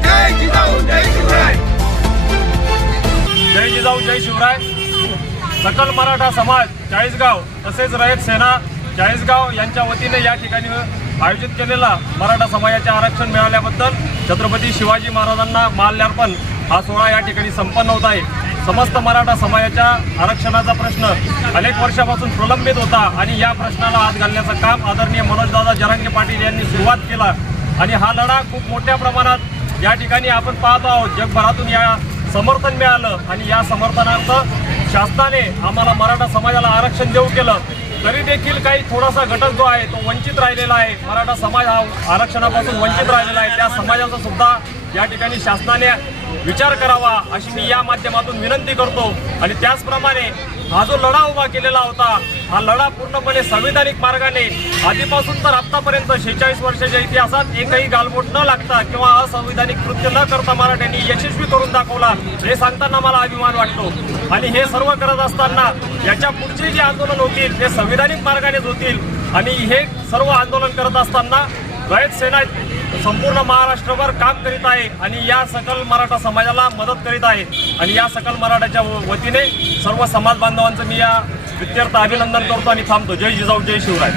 जय जिजाऊ जय जय जिजाऊ जय शिवराय सकल मराठा समाज चाळीसगाव तसेच रयत सेना चाळीसगाव यांच्या वतीने या ठिकाणी आयोजित केलेला मराठा समाजाचे आरक्षण मिळाल्याबद्दल छत्रपती शिवाजी महाराजांना माल्यार्पण हा सोहळा या ठिकाणी संपन्न होत आहे. समस्त मराठा समाजाच्या आरक्षणाचा प्रश्न अनेक वर्षापासून प्रलंबित होता आणि या प्रश्नाला हात घालण्याचं काम आदरणीय मनोजदादा जरांगे पाटील यांनी सुरुवात केला. आणि हा लढा खूप मोठ्या प्रमाणात या ठिकाणी आपण पाहतो आहोत. जगभरातून या समर्थन मिळालं आणि या समर्थनार्थ शासनाने आम्हाला मराठा समाजाला आरक्षण देऊ केलं. तरी देखील काही थोडासा घटक जो आहे तो वंचित राहिलेला आहे. मराठा समाज हा आरक्षणापासून वंचित राहिलेला आहे. त्या समाजाचा सुद्धा या ठिकाणी शासनाने विचार करावा अशी मी या माध्यमातून विनंती करतो. आणि त्याचप्रमाणे हा जो लढा उभा केलेला होता हा लढा पूर्णपणे संविधानिक मार्गाने आधीपासून तर आतापर्यंत शेहेचाळीस वर्षाच्या इतिहासात एकही गालबोट न लागता किंवा असंविधानिक कृत्य न करता मराठ्यांनी यशस्वी करून दाखवला हे सांगताना मला अभिमान वाटतो. आणि हे सर्व करत असताना याच्या पुढचे जे आंदोलन होतील ते संविधानिक मार्गानेच होतील. आणि हे सर्व आंदोलन करत असताना रयत सेना संपूर्ण महाराष्ट्रभर काम करीत आहे आणि या सकल मराठा समाजाला मदत करीत आहे. आणि या सकल मराठाच्या व- वतीने सर्व समाज बांधवांचं मी या वित्यर्थ अभिनंदन करतो आणि थांबतो. जय जिजाऊ जय शिवराय.